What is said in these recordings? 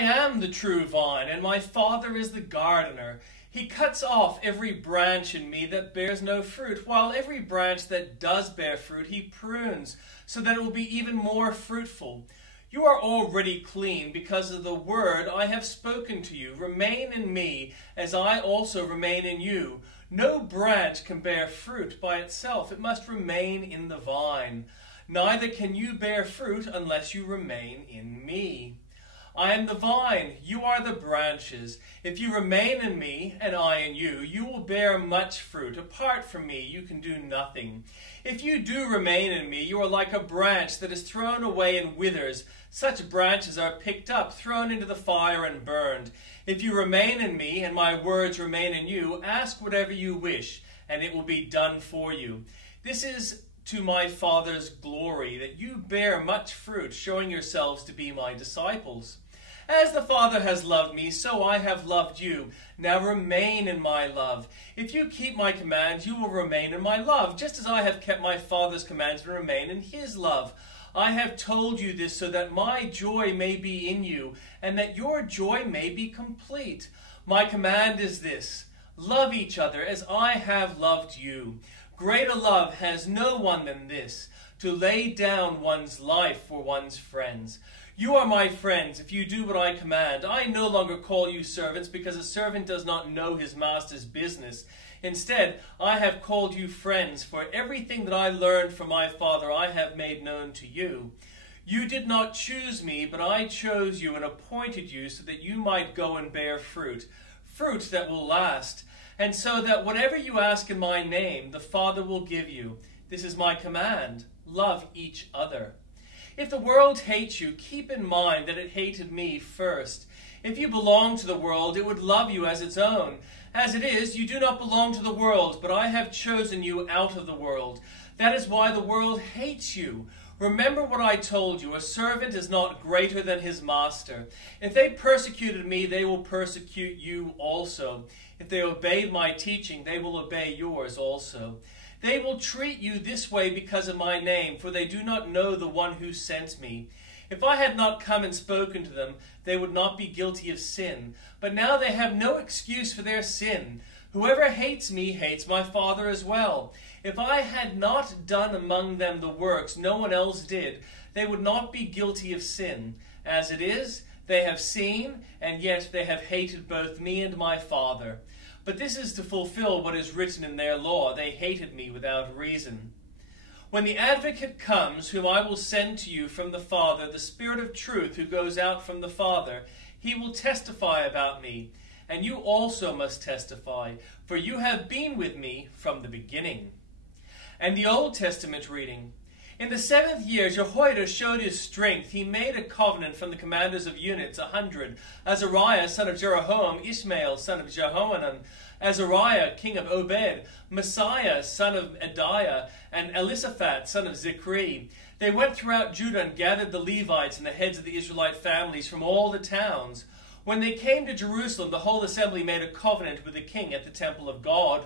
I am the true vine, and my Father is the gardener. He cuts off every branch in me that bears no fruit, while every branch that does bear fruit he prunes, so that it will be even more fruitful. You are already clean because of the word I have spoken to you. Remain in me, as I also remain in you. No branch can bear fruit by itself. It must remain in the vine. Neither can you bear fruit unless you remain in me. I am the vine, you are the branches. If you remain in me, and I in you, you will bear much fruit. Apart from me, you can do nothing. If you do remain in me, you are like a branch that is thrown away and withers. Such branches are picked up, thrown into the fire, and burned. If you remain in me, and my words remain in you, ask whatever you wish, and it will be done for you. This is to my Father's glory, that you bear much fruit, showing yourselves to be my disciples. As the Father has loved me, so I have loved you. Now remain in my love. If you keep my commands, you will remain in my love, just as I have kept my Father's commands and remain in his love. I have told you this so that my joy may be in you, and that your joy may be complete. My command is this: love each other as I have loved you. Greater love has no one than this, to lay down one's life for one's friends. You are my friends if you do what I command. I no longer call you servants, because a servant does not know his master's business. Instead, I have called you friends, for everything that I learned from my Father I have made known to you. You did not choose me, but I chose you and appointed you so that you might go and bear fruit, fruit that will last. And so that whatever you ask in my name, the Father will give you. This is my command: love each other. If the world hates you, keep in mind that it hated me first. If you belong to the world, it would love you as its own. As it is, you do not belong to the world, but I have chosen you out of the world. That is why the world hates you. Remember what I told you: a servant is not greater than his master. If they persecuted me, they will persecute you also. If they obeyed my teaching, they will obey yours also. They will treat you this way because of my name, for they do not know the one who sent me. If I had not come and spoken to them, they would not be guilty of sin. But now they have no excuse for their sin. Whoever hates me hates my Father as well. If I had not done among them the works no one else did, they would not be guilty of sin. As it is, they have seen, and yet they have hated both me and my Father. But this is to fulfill what is written in their law: they hated me without reason. When the Advocate comes, whom I will send to you from the Father, the Spirit of truth who goes out from the Father, he will testify about me. And you also must testify, for you have been with me from the beginning. And the Old Testament reading. In the 7th year, Jehoiada showed his strength. He made a covenant from the commanders of units, 100, Azariah, son of Jeroham, Ishmael, son of Jehohanan, Azariah, king of Obed, Messiah, son of Adiah, and Elisaphat, son of Zikri. They went throughout Judah and gathered the Levites and the heads of the Israelite families from all the towns. When they came to Jerusalem, the whole assembly made a covenant with the king at the temple of God.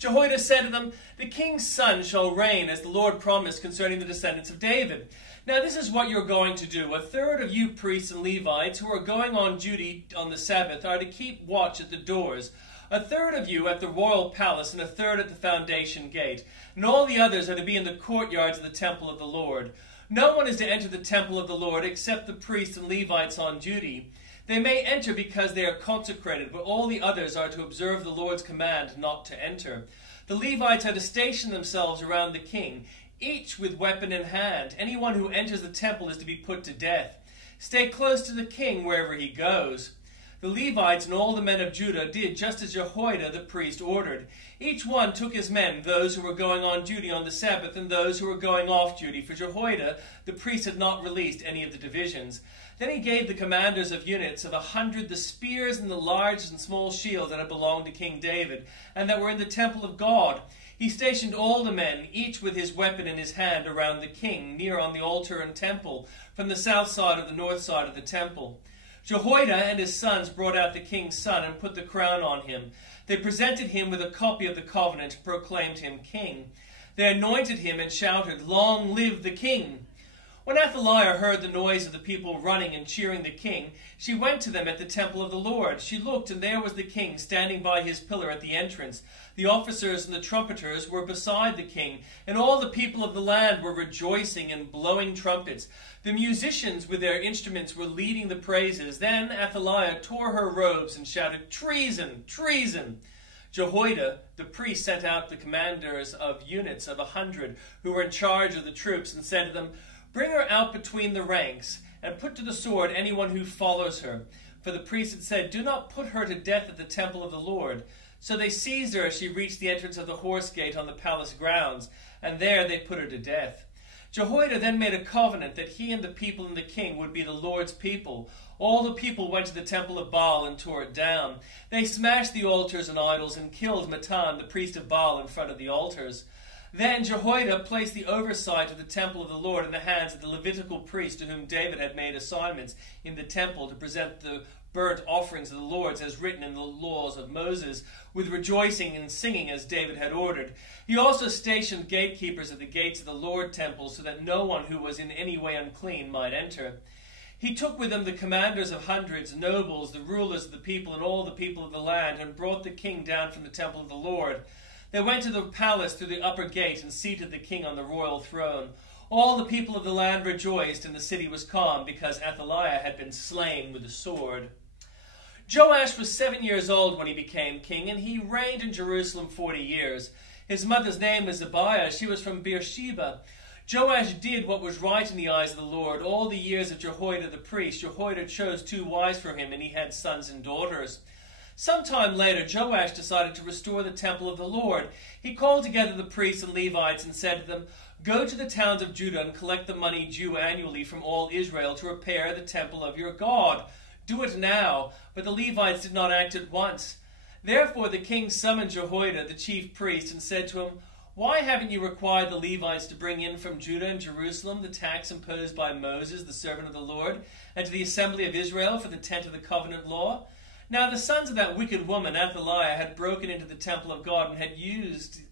Jehoiada said to them, "The king's son shall reign, as the Lord promised concerning the descendants of David. Now this is what you're going to do. A third of you priests and Levites who are going on duty on the Sabbath are to keep watch at the doors. A third of you at the royal palace, and a third at the foundation gate. And all the others are to be in the courtyards of the temple of the Lord. No one is to enter the temple of the Lord except the priests and Levites on duty. They may enter because they are consecrated, but all the others are to observe the Lord's command not to enter. The Levites are to station themselves around the king, each with weapon in hand. Anyone who enters the temple is to be put to death. Stay close to the king wherever he goes." The Levites and all the men of Judah did just as Jehoiada the priest ordered. Each one took his men, those who were going on duty on the Sabbath and those who were going off duty, for Jehoiada the priest had not released any of the divisions. Then he gave the commanders of units of 100 the spears and the large and small shields that had belonged to King David, and that were in the temple of God. He stationed all the men, each with his weapon in his hand, around the king, near on the altar and temple, from the south side and the north side of the temple. Jehoiada and his sons brought out the king's son and put the crown on him. They presented him with a copy of the covenant and proclaimed him king. They anointed him and shouted, "Long live the king!" When Athaliah heard the noise of the people running and cheering the king, she went to them at the temple of the Lord. She looked, and there was the king standing by his pillar at the entrance. The officers and the trumpeters were beside the king, and all the people of the land were rejoicing and blowing trumpets. The musicians with their instruments were leading the praises. Then Athaliah tore her robes and shouted, "Treason! Treason!" Jehoiada, the priest, sent out the commanders of units of 100 who were in charge of the troops and said to them, "Bring her out between the ranks, and put to the sword anyone who follows her." For the priest had said, "Do not put her to death at the temple of the Lord." So they seized her as she reached the entrance of the horse gate on the palace grounds, and there they put her to death. Jehoiada then made a covenant that he and the people and the king would be the Lord's people. All the people went to the temple of Baal and tore it down. They smashed the altars and idols and killed Mattan, the priest of Baal, in front of the altars. Then Jehoiada placed the oversight of the temple of the Lord in the hands of the Levitical priests to whom David had made assignments in the temple to present the burnt offerings of the Lord as written in the laws of Moses, with rejoicing and singing as David had ordered. He also stationed gatekeepers at the gates of the Lord temple so that no one who was in any way unclean might enter. He took with him the commanders of hundreds, nobles, the rulers of the people, and all the people of the land, and brought the king down from the temple of the Lord. They went to the palace through the upper gate and seated the king on the royal throne. All the people of the land rejoiced, and the city was calm, because Athaliah had been slain with the sword. Joash was 7 years old when he became king, and he reigned in Jerusalem 40 years. His mother's name was Abiah. She was from Beersheba. Joash did what was right in the eyes of the Lord. All the years of Jehoiada the priest, Jehoiada chose 2 wives for him, and he had sons and daughters. Sometime later, Joash decided to restore the temple of the Lord. He called together the priests and Levites and said to them, "Go to the towns of Judah and collect the money due annually from all Israel to repair the temple of your God. Do it now." But the Levites did not act at once. Therefore the king summoned Jehoiada, the chief priest, and said to him, "Why haven't you required the Levites to bring in from Judah and Jerusalem the tax imposed by Moses, the servant of the Lord, and to the assembly of Israel for the tent of the covenant law?" Now the sons of that wicked woman, Athaliah, had broken into the temple of God and had used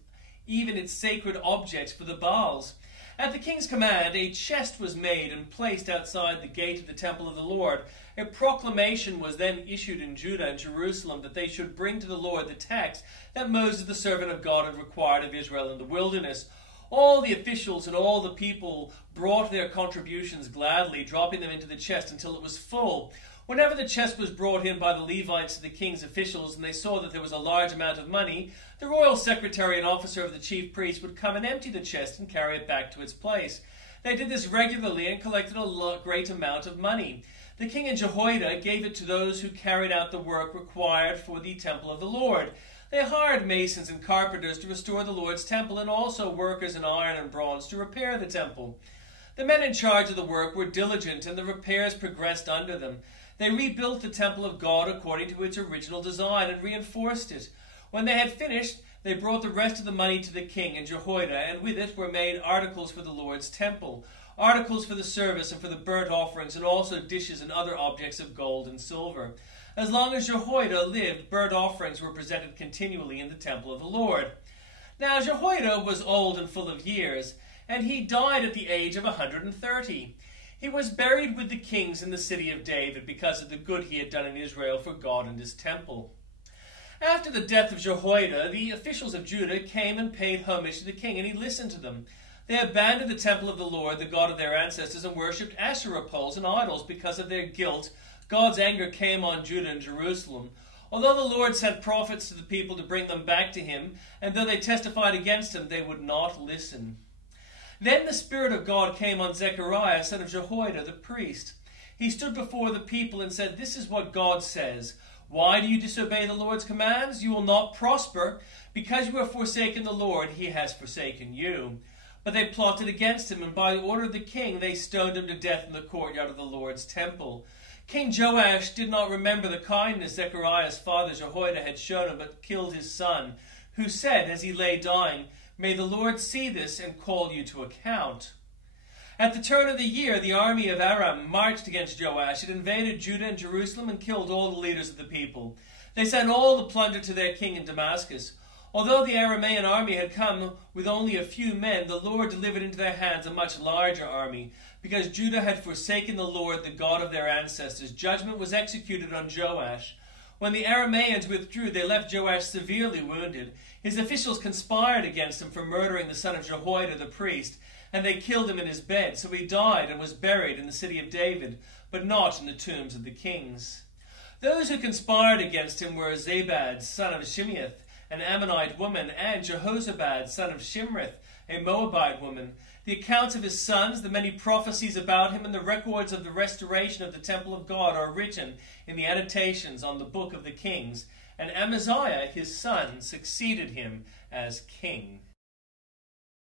even its sacred objects for the Baals. At the king's command, a chest was made and placed outside the gate of the temple of the Lord. A proclamation was then issued in Judah and Jerusalem that they should bring to the Lord the tax that Moses, the servant of God, had required of Israel in the wilderness. All the officials and all the people brought their contributions gladly, dropping them into the chest until it was full. Whenever the chest was brought in by the Levites to the king's officials, and they saw that there was a large amount of money, the royal secretary and officer of the chief priest would come and empty the chest and carry it back to its place. They did this regularly and collected a great amount of money. The king and Jehoiada gave it to those who carried out the work required for the temple of the Lord. They hired masons and carpenters to restore the Lord's temple, and also workers in iron and bronze to repair the temple. The men in charge of the work were diligent, and the repairs progressed under them. They rebuilt the temple of God according to its original design and reinforced it. When they had finished, they brought the rest of the money to the king and Jehoiada, and with it were made articles for the Lord's temple, articles for the service and for the burnt offerings, and also dishes and other objects of gold and silver. As long as Jehoiada lived, burnt offerings were presented continually in the temple of the Lord. Now Jehoiada was old and full of years, and he died at the age of 130. He was buried with the kings in the city of David because of the good he had done in Israel for God and his temple. After the death of Jehoiada, the officials of Judah came and paid homage to the king, and he listened to them. They abandoned the temple of the Lord, the God of their ancestors, and worshipped Asherah poles and idols. Because of their guilt, God's anger came on Judah and Jerusalem. Although the Lord sent prophets to the people to bring them back to him, and though they testified against him, they would not listen. Then the Spirit of God came on Zechariah, son of Jehoiada, the priest. He stood before the people and said, "This is what God says. Why do you disobey the Lord's commands? You will not prosper. Because you have forsaken the Lord, he has forsaken you." But they plotted against him, and by the order of the king, they stoned him to death in the courtyard of the Lord's temple. King Joash did not remember the kindness Zechariah's father Jehoiada had shown him, but killed his son, who said, as he lay dying, "May the Lord see this and call you to account." At the turn of the year, the army of Aram marched against Joash. It invaded Judah and Jerusalem and killed all the leaders of the people. They sent all the plunder to their king in Damascus. Although the Aramean army had come with only a few men, the Lord delivered into their hands a much larger army. Because Judah had forsaken the Lord, the God of their ancestors, judgment was executed on Joash. When the Arameans withdrew, they left Joash severely wounded. His officials conspired against him for murdering the son of Jehoiada the priest, and they killed him in his bed. So he died and was buried in the city of David, but not in the tombs of the kings. Those who conspired against him were Zabad, son of Shimeath, an Ammonite woman, and Jehozabad, son of Shimrith, a Moabite woman. The accounts of his sons, the many prophecies about him, and the records of the restoration of the temple of God are written in the annotations on the book of the kings. And Amaziah, his son, succeeded him as king.